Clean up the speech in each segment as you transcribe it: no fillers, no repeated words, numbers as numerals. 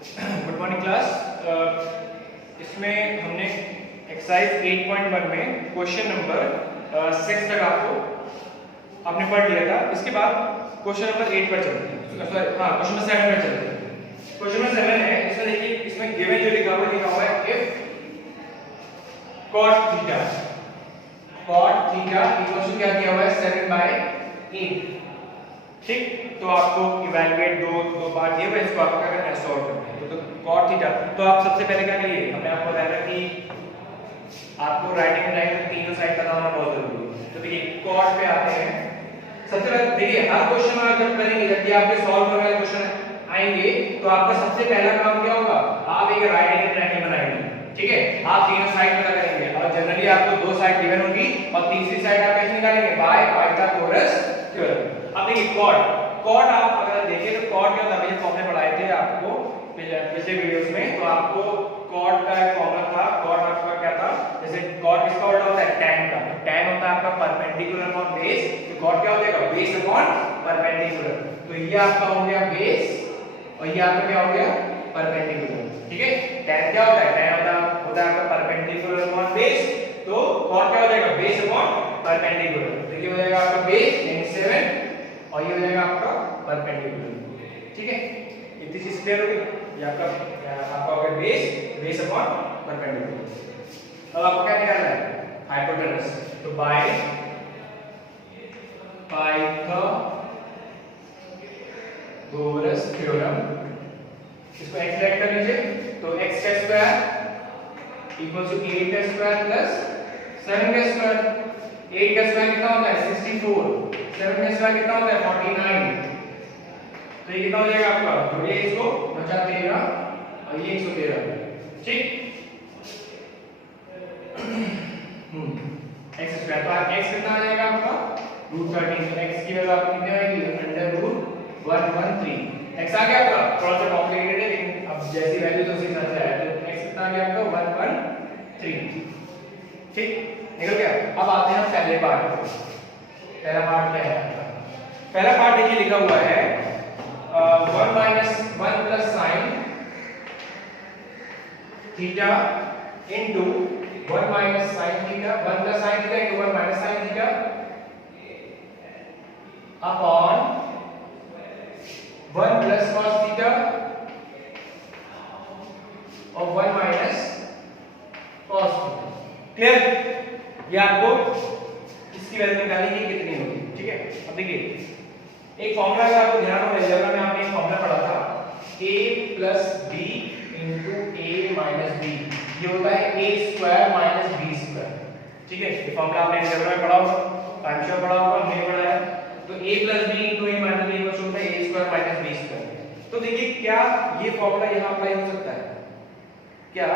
Good morning class. इसमें हमने exercise 8.1 में क्वेश्चन नंबर 6 तक आपने पढ़ लिया था। इसके बाद क्वेश्चन नंबर 8 पर चलते हैं, सॉरी हाँ क्वेश्चन नंबर 7 पर चलते हैं। क्वेश्चन नंबर 7 है, इसमें देखिए इसमें गिवन जो लिखा हुआ है if cot theta equal to क्या दिया हुआ है 7/8। ठीक, तो आपको इवैल्यूएट दो पार्ट दिए हुए, इसको आपको क्या करना है, सॉल्व करना है। तो cot थीटा, तो आप सबसे पहले क्या करिए, हमने आपको बताया था कि आपको राइटिंग टाइम में तीनों साइड पता होना बहुत जरूरी है। तो देखिए cot पे आते हैं। सबसे पहले देखिए हर क्वेश्चन में जब करेंगे, जब भी आपके सॉल्व करने वाले क्वेश्चन आएंगे तो आपका सबसे पहला काम क्या होगा, आप एक राइट एंगल ट्रायंगल बनाएंगे। ठीक है, आप तीनों साइड पता करेंगे और जनरली आपको दो साइड गिवन होगी और तीसरी साइड आप कैसे निकालेंगे, बाय पाइथागोरस थ्योरम। अब देखिए cot आप अगर देखें तो cot क्या होता है, ये फॉर्मूले पढ़ाए थे आपको पिछले वीडियोस में। तो आपको cot का एक फॉर्मूला था, cot आपका क्या था, जैसे cot किसका उल्टा होता है, tan का। tan होता है आपका परपेंडिकुलर अपॉन बेस, तो cot क्या हो जाएगा, बेस अपॉन परपेंडिकुलर। तो ये आपका हो गया बेस और ये आपका क्या हो गया, परपेंडिकुलर। ठीक है, tan क्या होता है, tan होता है आपका परपेंडिकुलर अपॉन बेस, तो cot क्या हो जाएगा, बेस अपॉन परपेंडिकुलर। तो ये हो जाएगा आपका बेस यानी 7 और ये हो जाएगा आपका परपेंडिकुलर। ठीक है, इतनी चीज क्लियर होगी। ये आपका हो गया बेस अपॉन परपेंडिकुलर। अब आपको क्या निकालना है, हाइपोटेनस। तो बाय पाइथागोरस थ्योरम, इसको x लेट कर लीजिए। तो x का स्क्वायर इक्वल टू 8 का स्क्वायर प्लस 7 का स्क्वायर। 8 का स्क्वायर कितना होता है 64, 7 का स्क्वायर कितना होता है 49। तो ये कितना हो जाएगा आपका, जोड़िए इसको, बचा 13 और ये 113। ठीक, x स्क्वायर तो x कितना आ जाएगा आपका √13। तो x की वैल्यू आपको कितनी आएगी, √113। x आ गया आपका, थोड़ा सा कॉम्प्लिकेटेड है लेकिन अब जैसी वैल्यू तो उसी हिसाब से आया। तो x कितना आ गया आपका 113। ठीक, निकल गया। अब आते हैं पहले पार्ट पे। पहला पार्ट क्या है आपका, पहला पार्ट देखिए लिखा हुआ है 1 plus sine theta into 1 minus sine theta, 1 plus sine theta into 1 minus sine theta upon 1 plus cos theta और 1 माइनस cos थीटा। क्लियर, ये आपको इसकी वैल्यू निकालनी है कितनी होगी। ठीक है, अब देखिए एक फॉर्मूला अगर आपको ध्यान हो, अलजेब्रा में आपने एक फॉर्मूला पढ़ा था a plus b into a minus b, ये होता है a square minus b square. ठीक है, ये फॉर्मूला आपने अलजेब्रा में पढ़ा होगा, टाइम श्योर पढ़ा होगा, हमने पढ़ा है। तो a plus b into a minus b equal होता है a square minus b square. तो देखिए क्या ये फॉर्मूला यहां अप्लाई हो सकता है क्या,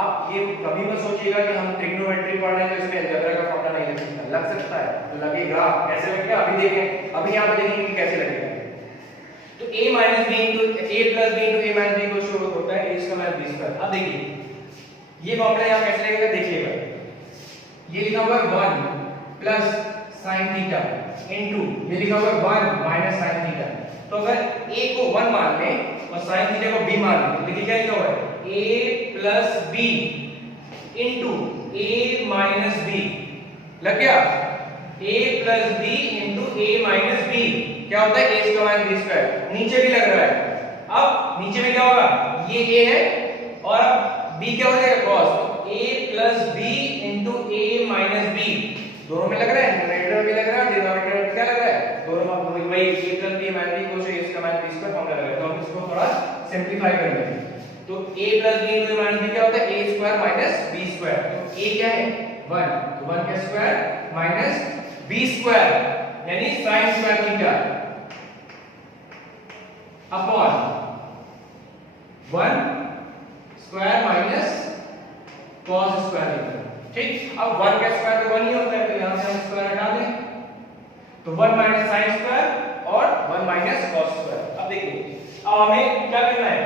आप ये कभी मत सोचिएगा कि हम ट्रिग्नोमेट्री पढ़ रहे हैं तो इसमें अलजेब्रा का फॉर्मूला नहीं लग सकता। लग सकता है, तो लगेगा। कैसे लगेगा अभी देखें, अभी यहां पर देखेंगे कि कैसे लगेगा। तो a minus b into a plus b into a minus b को शो होता है a square minus b square. अब देखिए ये फॉर्मूला यहां कैसे लगेगा, देखिएगा ये लिखा हुआ है 1 प्लस sin थीटा इनटू ये लिखा हुआ है 1 माइनस sin थीटा। तो अगर a को 1 मान लें और sin थीटा को b मान लें, तो देखिए क्या लिखा हुआ है a plus b into a minus b। लग गया, a plus b into a minus b क्या होता है a square minus b square. नीचे भी लग रहा है, अब नीचे में क्या होगा, ये a है और b क्या हो जाएगा cos। तो a plus b into a minus b दोनों में लग रहा है, न्यूमरेटर में भी लग रहा है, डिनोमिनेटर में क्या लग रहा है, दोनों में वही a plus b minus b equal to a square minus b square formula लग रहा है। तो हम इसको थोड़ा सिंपलीफाई कर लेंगे। तो a plus b into minus b क्या होता है a square minus b square. तो a क्या है 1, तो 1 का स्क्वायर माइनस b स्क्वायर यानी sin square theta upon 1 square minus cos square theta. ठीक, अब 1 का स्क्वायर तो 1 ही होता है, तो यहां से हम स्क्वायर हटा दें तो 1 माइनस sin स्क्वायर और 1 माइनस cos स्क्वायर। अब देखिए अब हमें क्या करना है,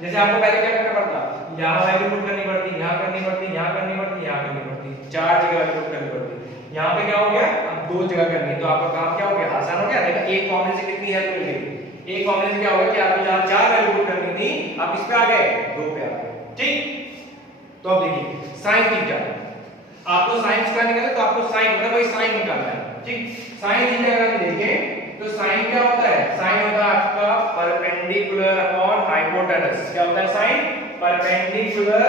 जैसे आपको पहले क्या करना पड़ता, यहां वैल्यू पुट करनी पड़ती, यहां करनी पड़ती, यहां करनी पड़ती, यहां करनी पड़ती, 4 जगह वैल्यू पुट करनी पड़ती। यहां पे क्या हो गया, अब 2 जगह करनी है, तो आपका काम क्या हो गया, आसान हो गया। देखा एक फॉर्मूले से कितनी हेल्प मिल गई। एक फॉर्मूले से क्या होगा कि आपको जहां 4 वैल्यू पुट करनी थी आप इस पे आ गए, 2 पे आ गए, ठीक। तो अब देखिए sin थीटा, आपको sin स्क्वायर निकालना है तो आपको sin मतलब वही sin निकालना है, ठीक। sin थीटा अगर हम देखें तो sin क्या होता है, sin होता है आपका परपेंडिकुलर अपॉन हाइपोटेनस। क्या होता है sin? Perpendicular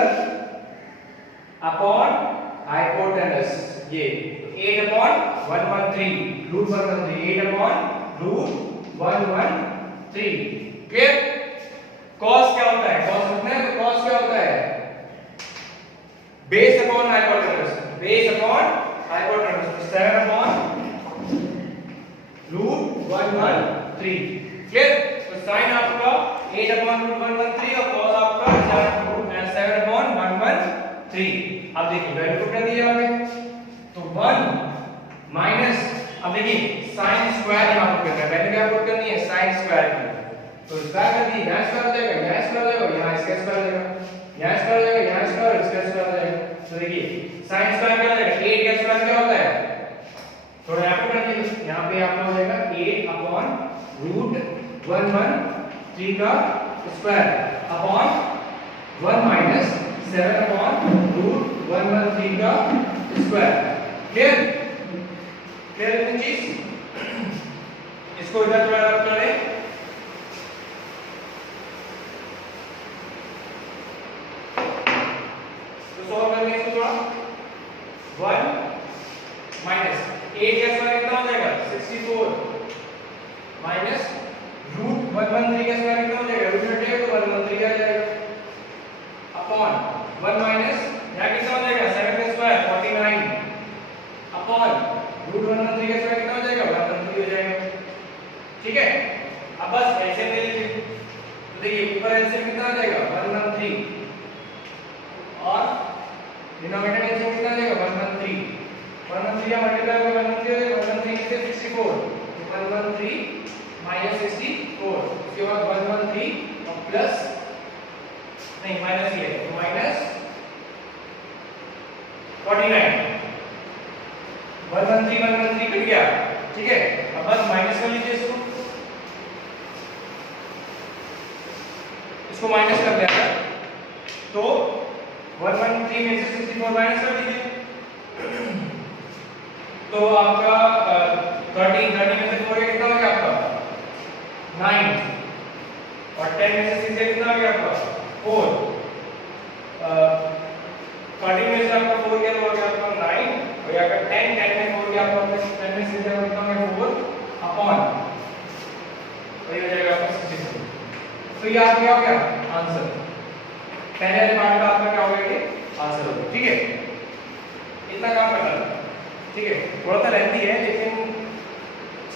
upon hypotenuse. ये 8 upon 113 root 113, 8 upon root 113। Clear? cos क्या होता है, cos लिखना है तो cos क्या होता है, base upon hypotenuse, base upon hypotenuse, 7 upon root 113। Clear? तो sin आपका 8 अपॉन रूट 113 और cos आपका 7 अपॉन 113। अब देखिए वैल्यू पुट कर दिया हमने, तो 1 माइनस, अब देखिए sin स्क्वायर यहां पुट करना है, वैल्यू क्या पुट करनी है, sin स्क्वायर की। तो स्क्वायर कर दी, यहां स्क्वायर हो जाएगा, यहां स्क्वायर हो जाएगा, यहां इसका स्क्वायर हो जाएगा, यहां स्क्वायर हो जाएगा, यहां स्क्वायर, इसका स्क्वायर हो जाएगा। तो देखिए sin स्क्वायर क्या हो जाएगा, 8 का स्क्वायर क्या होता है, थोड़ा यहां पे कर दीजिए, यहां पे आपका हो जाएगा 8 अपॉन रूट 113 का square upon 1 minus 7 upon root 113 का स्क्वायर। क्लियर? क्लियर इतनी चीज? इसको इधर थोड़ा रब करें, तो सॉल्व करेंगे इसको थोड़ा। 1 माइनस 8 का स्क्वायर कितना हो जाएगा, 64 माइनस रूट 113 का स्क्वायर कितना हो जाएगा, रूट हटेगा तो 113 आ जाएगा अपॉन 1 माइनस यहां कितना हो जाएगा, 7 का स्क्वायर 49 अपॉन रूट 113 का स्क्वायर कितना हो जाएगा, 113 हो जाएगा। ठीक है, अब बस ऐसे ले लीजिए, तो देखिए ऊपर एलसीएम कितना आ जाएगा, 113 और डिनोमिनेटर एलसीएम कितना आ जाएगा, 113 या मल्टीप्लाई होगा 113 हो जाएगा, 113 से 64 तो 113 माइनस 64, उसके बाद 113 और प्लस नहीं माइनस ये तो माइनस 49, 113 कट गया। ठीक है, अब बस माइनस कर लीजिए इसको माइनस कर दिया था तो 113 में से 64 माइनस कर दीजिए तो आपका 30 में से 4 कितना हो गया आपका 9 और 10 में से 6 कितना हो गया आपका 4, 30 में से आपका 4 क्या हो गया आपका 9 और यहाँ का 10 में 4 क्या आपका 10 में से कितना हो गया 4 अपॉन तो ये हो जाएगा आपका 64। तो ये आपका क्या हो गया आंसर, पहले वाले पार्ट का आपका क्या हो गया ये आंसर हो गया। ठीक है, इतना काम करना है। ठीक है, थोड़ा सा लेंथी है लेकिन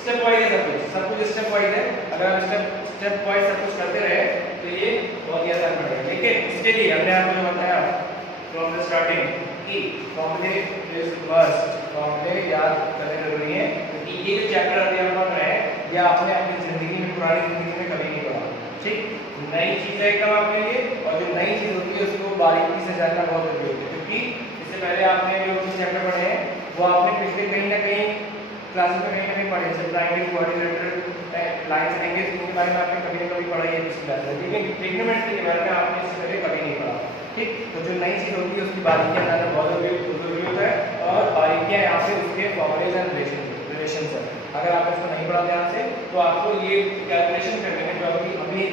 स्टेप वाइज है, सब कुछ स्टेप वाइज है। अगर आप स्टेप वाइज सब कुछ करते रहे तो ये बहुत ही आसान पड़ेगा। लेकिन इसके लिए हमने आपको जो बताया फ्रॉम द स्टार्टिंग कि फॉर्मूले इज मस्ट, फॉर्मूले याद करने जरूरी है क्योंकि ये जो चैप्टर अभी हम पढ़ रहे हैं ये आपने अपनी जिंदगी में पुरानी जिंदगी में कभी नहीं पढ़ा। ठीक, नई चीज है एकदम आपके लिए और जो नई चीज होती है उसको बारीकी से जानना बहुत जरूरी होता है क्योंकि इससे पहले आपने जो चैप्टर पढ़े हैं वो आपने पिछले कहीं ना कहीं क्लासेस में कहीं ना कहीं पढ़े, जैसे ट्रायंगल, क्वाड्रिलेटरल, लाइंस, एंगल्स, इनके बारे में आपने कभी ना कभी पढ़ा है पिछली क्लास में, लेकिन ट्रिग्नोमेट्री के बारे में आपने इससे पहले कभी नहीं पढ़ा। ठीक, तो जो नई चीज होती है उसकी बारीकियां जानना बहुत जरूरी होता है और बारीकियां यहाँ पे उसके फॉर्मूलेज एंड रिलेशंस है। अगर आप इसको नहीं पढ़ा ध्यान से तो आपको ये कैलकुलेशन करने में जो अभी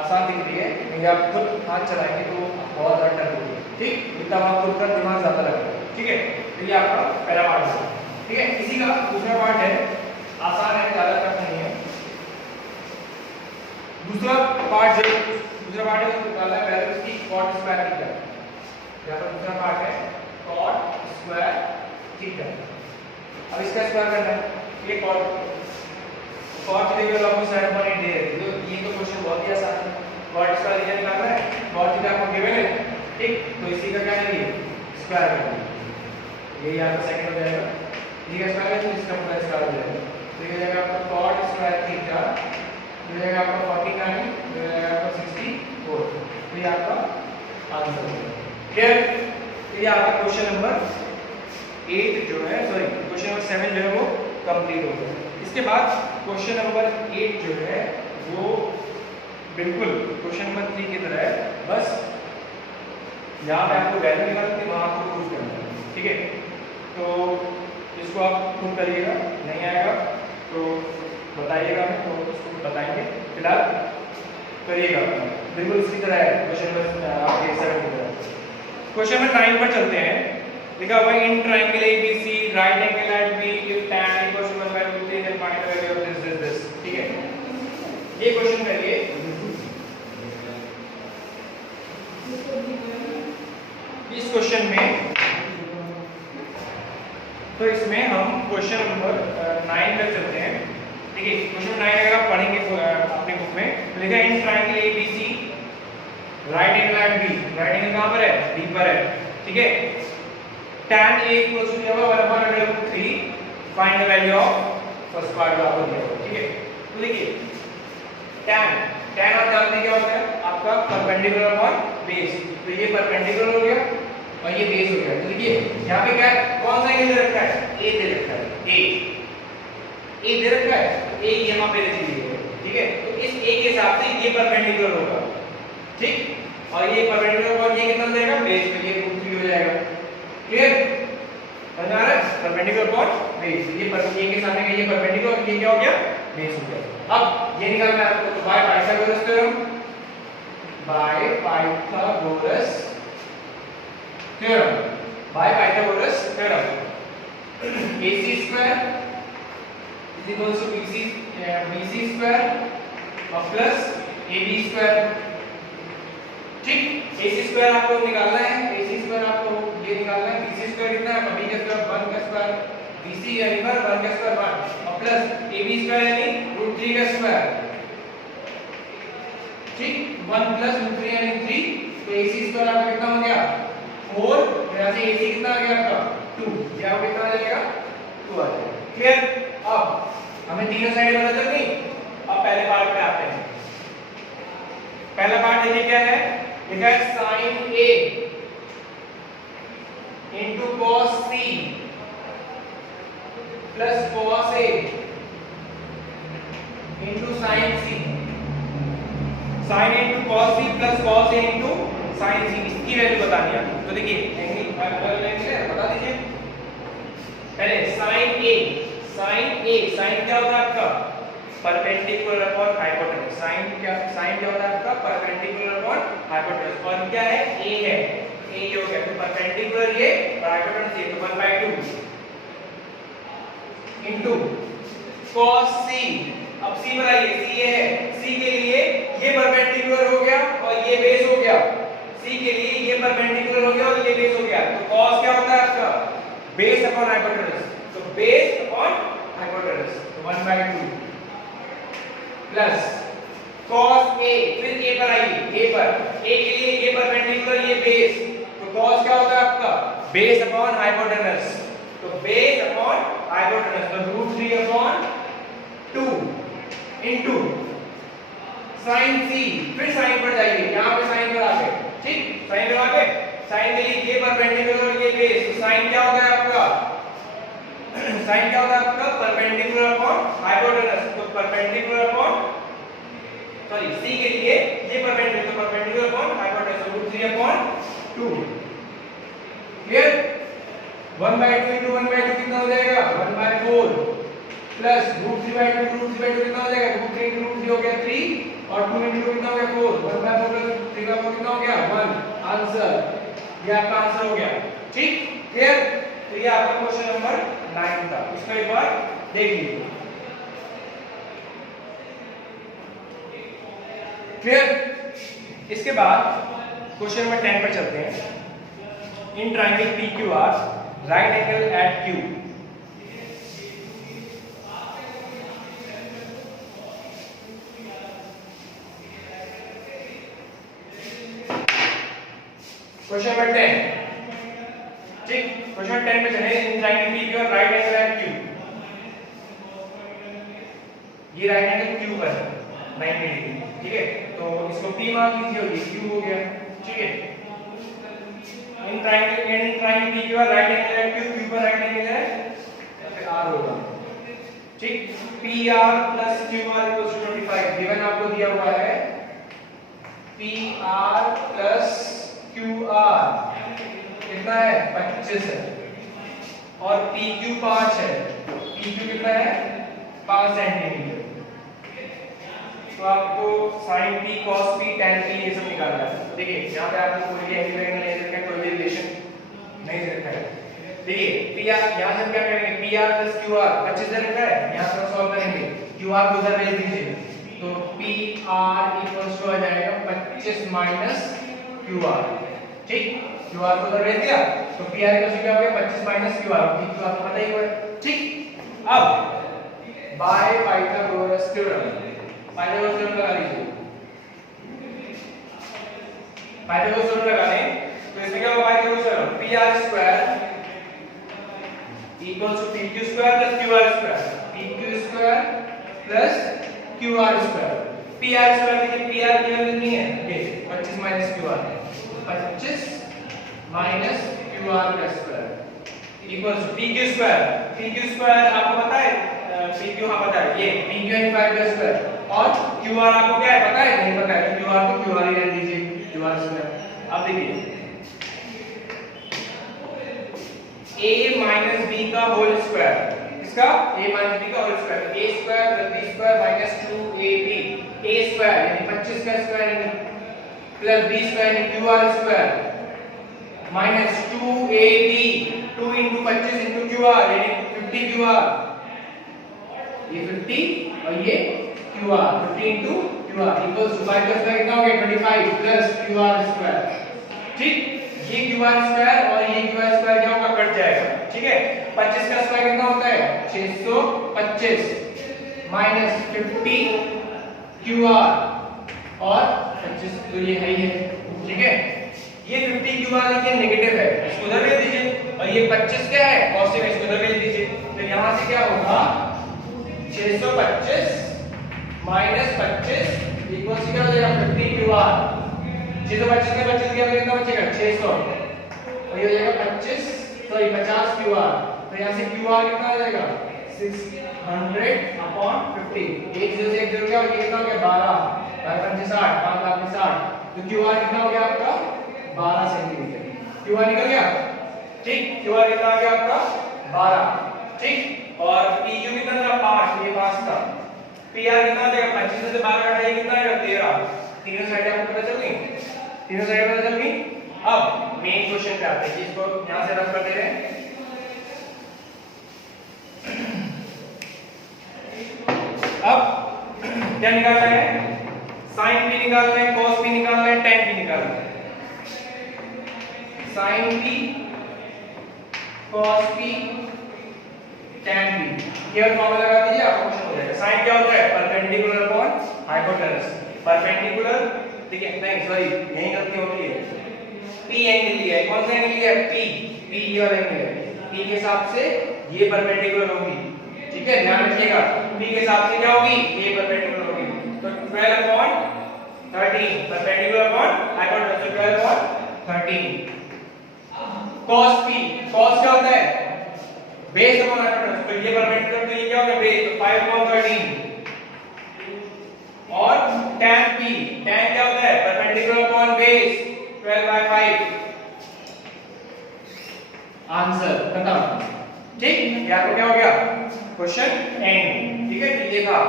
आसान दिख रही है लेकिन आप खुद हाथ चलाएंगे तो बहुत ज़्यादा टफ होगी। ठीक, इतना आप खुद का दिमाग ज़्यादा लगेगा। ठीक है, तो ये आपका पहला पार्ट है। ठीक है, इसी का दूसरा पार्ट है, आसान है, ज़्यादा टफ नहीं है। दूसरा पार्ट है उसको निकालना है पहले उसकी कॉट स्क्वायर थीटा। यहाँ पर दूसरा पार्ट है कॉट स्क्वायर थीटा। अब इसका स्क्वायर करना है, ये कॉट थीटा का आपको 7.8 दे रहे हैं, ये तो क्वेश्चन बहुत ही आसान है। कॉट इसका रीजन निकालना है, कॉट थीटा आपको गिवन है। ठीक, तो इसी का क्या करिए स्क्वायर कर दीजिए, ये आपका सेकंड हो जाएगा, ये का स्क्वायर है इसका पूरा स्क्वायर हो जाएगा। तो ये हो जाएगा आपका कॉट स्क्वायर थीटा, ये हो जाएगा आपका 49, ये हो जाएगा आपका 64। तो ये आपका आंसर है। क्लियर? तो ये आपका क्वेश्चन नंबर 8 जो है, सॉरी क्वेश्चन नंबर 7 जो है वो कंप्लीट हो गया। इसके बाद क्वेश्चन नंबर 8 जो है वो बिल्कुल क्वेश्चन नंबर 3 की तरह है, जहाँ पे आपको वैल्यू निकालनी थी वहाँ आपको प्रूव करना है, ठीक है। तो इसको आप प्रूव करिएगा, नहीं आएगा तो बताइएगा हमें, तो उसको बताएंगे, फिलहाल करिएगा बिल्कुल इसी तरह है क्वेश्चन नंबर आपके 7 की तरह। क्वेश्चन नंबर 9 पर चलते हैं। लिखा हुआ है in triangle ABC right angle at B if tan equals to 1/√3 then find the value of this, ठीक है। ये क्वेश्चन करिए। इस क्वेश्चन में तो इसमें हम क्वेश्चन नंबर 9 पर चलते हैं, ठीक है। क्वेश्चन 9 अगर आप पढ़ेंगे अपने बुक में, लिखा है in triangle ABC right angle at B, right angle कहां पर है? B पर है, ठीक है। tan A equals to 1/√3 find the value of first part का आपको दिया, ठीक है। तो देखिए tan आप जानते हैं क्या होता है? आपका परपेंडिकुलर अपॉन बेस, तो ये परपेंडिकुलर हो गया और ये बेस हो गया। तो देखिए यहाँ पे क्या है, कौन सा एंगल दे रखा है? A दे रखा है, A दे रखा है, तो A यहाँ पे लिख लीजिए, ठीक है। तो इस A के हिसाब से ये परपेंडिकुलर होगा, ठीक। और ये परपेंडिकुलर अपॉन ये कितना देगा? बेस, तो ये √3 हो जाएगा, क्लियर? समझ आ रहा है? परपेंडिकुलर अपॉन बेस, ये के सामने का ये परपेंडिकुलर, ये क्या हो गया? बेस हो गया। अब ये निकालना है आपको, तो by Pythagoras theorem, by Pythagoras theorem, AC square is equal to BC square और प्लस AB स्क्वायर, ठीक। AC स्क्वायर आपको निकालना है, AC स्क्वायर आपको ये निकालना है, BC स्क्वायर कितना है? B का स्क्वायर 1 का स्क्वायर, BC यानी 1 का स्क्वायर 1 और प्लस AB स्क्वायर यानी √3 का स्क्वायर, ठीक। 1 प्लस √3 यानी 3, तो AC स्क्वायर आपका कितना हो गया? 4, यहाँ से AC कितना आ गया आपका? 2, ये आपका कितना आ जाएगा? 2 आ जाएगा, क्लियर? अब हमें तीनों साइड पता चल गई। अब पहले पार्ट पे आते हैं। पहला पार्ट देखिए क्या है, लिखा है sin A into cos C plus cos A into sin C, sin A into cos C plus cos A into sin C, इसकी वैल्यू बतानी है। तो देखिए एंगल बता दीजिए पहले sin क्या होता है आपका? Perpendicular upon hypotenuse. sin क्या होता है आपका? Perpendicular upon hypotenuse. और क्या है? A है, A ये हो गया, तो परपेंडिकुलर ये और हाइपोटेनस ये, तो 1/2 इनटू cos C। अब C बनाइए, C ये है, C के लिए ये परपेंडिकुलर हो गया और ये बेस हो गया, C के लिए ये परपेंडिकुलर हो गया और ये बेस हो गया। तो cos क्या होता है आपका? बेस अपॉन हाइपोटेनस, तो बेस अपॉन हाइपोटेनस, तो 1/2 प्लस cos A, फिर A पर आइए, A के लिए ये परपेंडिकुलर ये बेस, तो cos क्या होता है आपका? बेस अपॉन हाइपोटेनस, तो बेस अपॉन हाइपोटेनस, तो √3/2 इनटू sin C, फिर sin पर जाइए, यहाँ पे sin पर आ गए, ठीक। sin पर आ गए, sin के लिए ये परपेंडिकुलर और ये बेस, तो sin क्या होगा आपका? sin क्या होगा आपका? परपेंडिकुलर अपॉन हाइपोटेनस, तो परपेंडिकुलर अपॉन सॉरी C के लिए ये परपेंडिकुलर, तो परपेंडिकुलर अपॉन हाइपोटेनस, तो √3/2, क्लियर? 1/2 into 1/2 कितना हो जाएगा? 1/4 प्लस √3/2 कितना हो जाएगा? √3 into √3 हो गया 3 और 2 into कितना हो गया? 4, 1/4 प्लस 3 का 4 कितना हो गया? 1। आंसर, ये आपका आंसर हो गया, ठीक, क्लियर? तो ये आपका क्वेश्चन नंबर 9 था, इसको एक बार देख लीजिए, क्लियर? इसके बाद क्वेश्चन नंबर 10 पर चलते हैं। In triangle PQR right angle at Q, question number 10, ठीक। क्वेश्चन नंबर 10 पे चले। In triangle PQR right angle at Q, ये राइट एंगल Q पर है 90 डिग्री, ठीक है। तो इसको P मान लीजिए और ये Q हो गया, ठीक है। In triangle PQR right angle at Q पर राइट एंगल है, फिर R होगा, ठीक। PR plus QR equals to 25, given आपको दिया हुआ है PR plus QR कितना है 25 है और PQ 5 है। PQ कितना है 5 सेंटीमीटर। तो आपको sin p cos p tan p ये सब निकालना है। देखिए यहाँ पे आपको कोई भी एंगल नहीं दे रखा है, कोई भी रिलेशन नहीं दे रखा है। देखिए PR यहाँ से हम क्या करेंगे PR प्लस QR 25 दे रखा है, यहाँ से सॉल्व करेंगे QR को उधर भेज दीजिए तो PR इक्वल्स टू आ जाएगा 25 माइनस QR। ठीक, QR को उधर भेज दिया तो PR इक्वल्स टू क्या हो गया 25 माइनस QR। PQ आपको पता ही है। ठीक, अब bye Pythagoras theorem Pythagoras theorem लगा लीजिए। पाइथागोरस थ्योरम लगाने तो इसमें क्या होगा Pythagoras theorem PR square equals to PQ square plus QR square। PQ square plus QR square। PR square देखिए PR की वैल्यू कितनी है ये 25 माइनस QR 25 माइनस QR का square equals to PQ square। PQ square आपको पता है PQ हाँ पता है ये PQ and 5 का स्क्वायर और QR आपको क्या है पता है नहीं पता है तो QR को QR ही रहने दीजिए QR स्क्वायर। अब देखिए a माइनस b का होल स्क्वायर इसका a माइनस b का whole square a square plus b square minus 2ab a square यानी 25 का स्क्वायर यानी प्लस b स्क्वायर यानी qr square minus 2ab 2 into 25 into qr यानी 50 qr ये 50 और ये qr 50 into qr equals to 5 का स्क्वायर कितना हो गया 25 प्लस qr स्क्वायर। ठीक, ये qr स्क्वायर और ये qr स्क्वायर क्या होगा कट जाएगा। ठीक है, 25 का स्क्वायर कितना होता है 625 माइनस 50 qr और 25 तो ये है ही है। ठीक है, ये 50 qr देखिए नेगेटिव है इसको उधर भेज दीजिए और ये 25 क्या है पॉजिटिव है इसको उधर भेज दीजिए तो यहां से क्या होगा 625 माइनस 25 इक्वल टू क्या हो जाएगा 50 qr। 625 के 25 क्या कितना बचेगा 600 और ये हो जाएगा 25 सॉरी 50 qr तो यहां से qr कितना आ जाएगा 600 अपॉन 50 एक जीरो से एक जीरो क्या हो गया कितना हो गया 12 5 60 5 लाख 60 तो qr कितना हो गया आपका 12 सेंटीमीटर। qr निकल गया। ठीक, qr कितना आ गया आपका 12। ठीक, और pu कितना था 5 ये 5 था pr कितना आ जाएगा 25 में से 12 घटाइए कितना आएगा 13। तीनों साइड आपको पता चल गई तीनों साइड पता चल गई। अब मेन क्वेश्चन पे आते हैं इसको यहां से रख कर दे रहे हैं। अब क्या निकालना है sin p निकालना है cos p निकालना है tan p निकालना है। sin p cos p tan p केवल फॉर्मूला लगा दीजिए आपको क्वेश्चन हो जाएगा। sin क्या होता है परपेंडिकुलर अपॉन हाइपोटेनस परपेंडिकुलर। ठीक है नहीं सॉरी यही गलती होती है p एंगल लिया है कौन सा एंगल लिया है p ये वाला एंगल है p के हिसाब से ये परपेंडिकुलर होगी। ठीक है ध्यान रखिएगा p के हिसाब से क्या होगी ये परपेंडिकुलर होगी तो 12 upon 13 perpendicular upon hypotenuse 12 upon 13 cos p cos क्या होता है बेस अपॉन हाइपोटेनस तो ये परपेंडिकुलर तो ये क्या होगा बेस तो 5 अपॉन 13 और tan p tan क्या होता है perpendicular upon base 12 by 5 answer खत्म। ठीक, या तो क्या हो गया क्वेश्चन एंड। ठीक है ये था।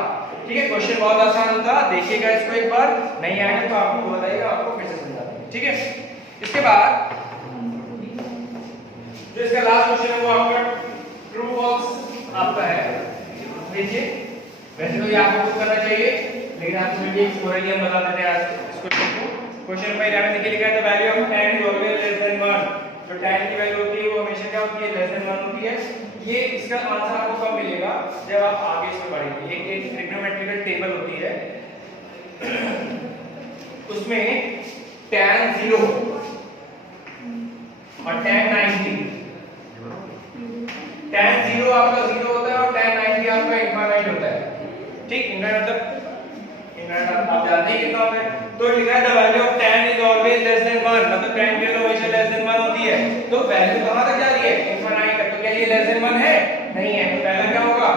ठीक है क्वेश्चन बहुत आसान था देखिएगा इसको एक बार नहीं आएगा तो आपको बताइएगा आपको फिर से समझा देंगे। ठीक है, इसके बाद जो इसका लास्ट क्वेश्चन है वो आपका ट्रू फॉल्स आपका है। देखिए वैसे तो ये आपको खुद करना चाहिए लेकिन आपको वीडियो एक्सप्लोर हम बता देते हैं आज इस क्वेश्चन को। क्वेश्चन पे 11 में लिखा है the value of tan is always less than 1। जो tan की वैल्यू होती है वो हमेशा क्या होती है लेस देन 1 होती है। ये इसका आंसर आपको कब मिलेगा जब आप आगे इसमें पढ़ेंगे। एक ट्रिग्नोमेट्रिकल टेबल होती है उसमें tan 0 और tan 90 tan 0 आपका 0 होता है और tan 90 आपका इनफाइनाइट होता है। ठीक, इनफाइनाइट मतलब इनफाइनाइट आप जानते हैं कितना होता है तो लिखा है the value of tan is always less than 1 मतलब tan की वैल्यू हमेशा लेस देन 1 होती है। तो वैल्यू कहां तक जा रही है इनफाइनाइट तक तो क्या ये लेस देन 1 है नहीं है तो पहला क्या होगा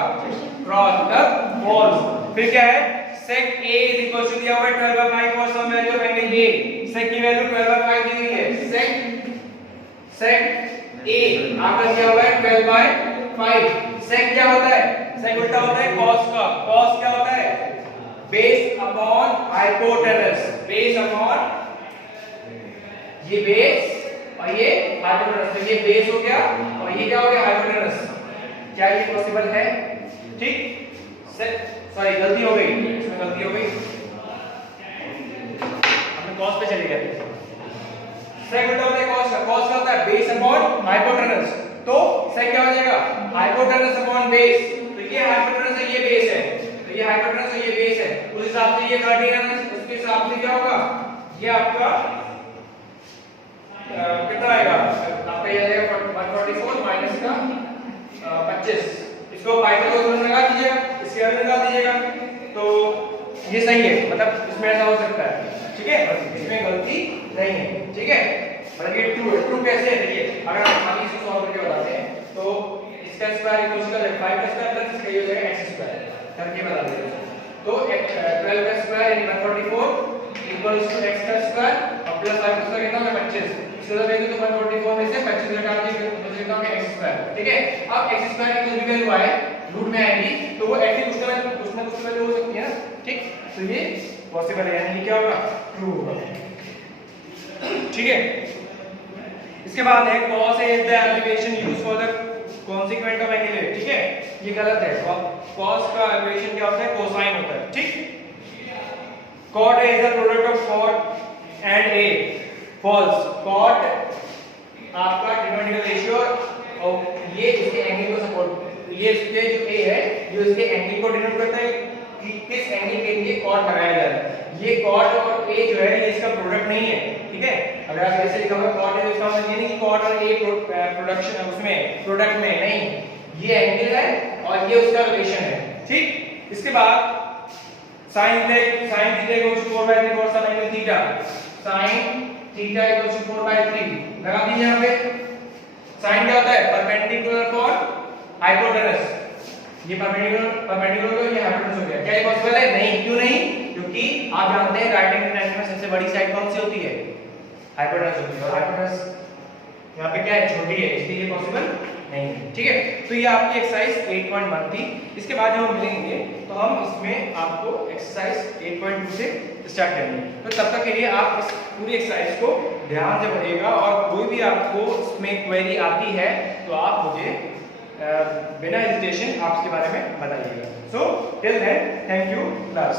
क्रॉस मतलब फॉल्स। फिर क्या है sec a is equal to दिया हुआ है 12/5 for some value of angle a। sec की वैल्यू 12/5 दी गई है सेक ए आपका क्या हुआ है 12/5। सेक क्या होता है, सेक उल्टा होता है कॉस का। कॉस क्या होता है, base upon hypotenuse. Base upon, ये बेस और ये हाइपोटेनस, तो ये बेस हो गया और ये क्या हो गया हाइपोटेनस। क्या ये पॉसिबल है, ठीक। सॉरी गलती हो गई, इसमें गलती हो गई, हमने कॉस पे चले गए। सेक उल्टा होता है कॉस का। कॉस क्या होता है, बेस अपॉन हाइपोटेनस। तो सेक क्या हो जाएगा, हाइपोटेनस अपॉन बेस। तो ये हाइपोटेनस है, ये बेस है, तो ये हाइपोटेनस है, ये बेस है, उस हिसाब से ये 13 है, उसके हिसाब से क्या होगा, ये आपका कितना आएगा आपका, ये आएगा 144 माइनस का 25। इसको पाई पे दोनों लगा दीजिएगा, इसके अंदर लगा दीजिएगा, तो ये सही है, मतलब इसमें ऐसा हो सकता है, ठीक है, इसमें गलती नहीं है, ठीक है, मतलब ये ट्रू है। ट्रू कैसे है, देखिए अगर हम आगे इसको सॉल्व करके बताते हैं, तो इसका स्क्वायर इक्वल्स टू 5 का स्क्वायर प्लस इसका ये हो जाएगा x स्क्वायर, करके बता देंगे। तो 12 का स्क्वायर यानी 144 इक्वल्स टू x का स्क्वायर और प्लस 5 का स्क्वायर कितना है 25। इसको देखें तो 144 में से 25 घटा दीजिए तो लिखता हूं x स्क्वायर, ठीक है। अब x स्क्वायर की जो भी वैल्यू आए रूट में आएगी, तो वो x की कुछ ना कुछ वैल्यू हो सकती है ना, ठीक। तो ये पॉसिबल है, यानी क्या होगा, ट्रू होगा, ठीक है। इसके बाद है cos is the abbreviation used for the consequent of angle A, ठीक है, ये गलत है। cos का एब्रिविएशन क्या होता है, कोसाइन होता है, ठीक। cot is the product of cot and A, false। cot आपका ट्रिग्नोमेट्रिकल रेशियो और ये इसके एंगल को सपोर्ट, ये इसके जो A है जो इसके एंगल को डिनोट करता है कि किस एंगल के लिए cot लगाया जा रहा है। ये cot और A जो है ये इसका प्रोडक्ट नहीं है, ठीक है। अगर आप ऐसे लिखा हुआ cot है तो इसका मतलब ये नहीं कि cot और A प्रोडक्शन उसमें प्रोडक्ट में नहीं, ये एंगल है और ये उसका रिलेशन है, ठीक। इसके बाद sin theta equals to 4/3 cos sin theta, sin theta equals to 4/3 लगा दीजिए यहां पे। sin क्या होता है, परपेंडिकुलर अपॉन हाइपोटेनस, ये परपेंडिकुलर तो ये हाइपोटेनस हो गया। क्या ये पॉसिबल है, नहीं। क्यों नहीं, क्योंकि आप जानते हैं राइट एंगल ट्रायंगल में सबसे बड़ी साइड कौन सी होती है, हाइपोटेनस होती है, और हाइपोटेनस यहाँ पे क्या है, छोटी है, इसलिए ये पॉसिबल नहीं है, ठीक है। तो ये आपकी एक्सरसाइज 8.1 थी। इसके बाद जब हम मिलेंगे तो हम इसमें आपको एक्सरसाइज 8.2 से स्टार्ट करेंगे। तो तब तक के लिए आप इस पूरी एक्सरसाइज को ध्यान से पढ़िएगा और कोई भी आपको इसमें क्वेरी आती है तो आप मुझे बिना हेजिटेशन आप इसके बारे में बताइएगा। So till then thank you class.